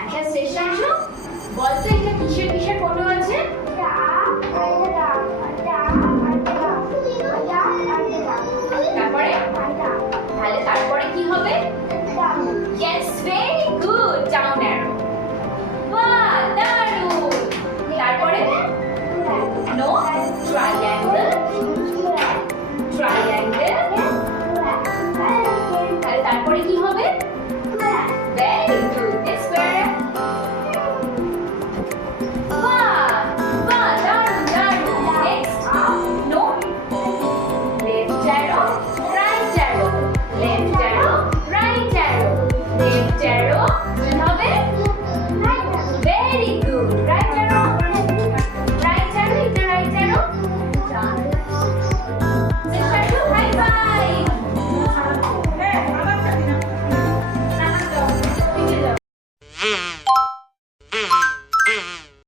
আচ্ছা শ্রেষ্ঠাংশ, বল তো এটা কিসের কিসের ফটো আছে? তারপরে তাহলে তারপরে কি হবে? Yes, very good, down arrow. বাহ, দারুণ। তারপরে no, triangle, triangle। তাহলে তারপরে কি হবে?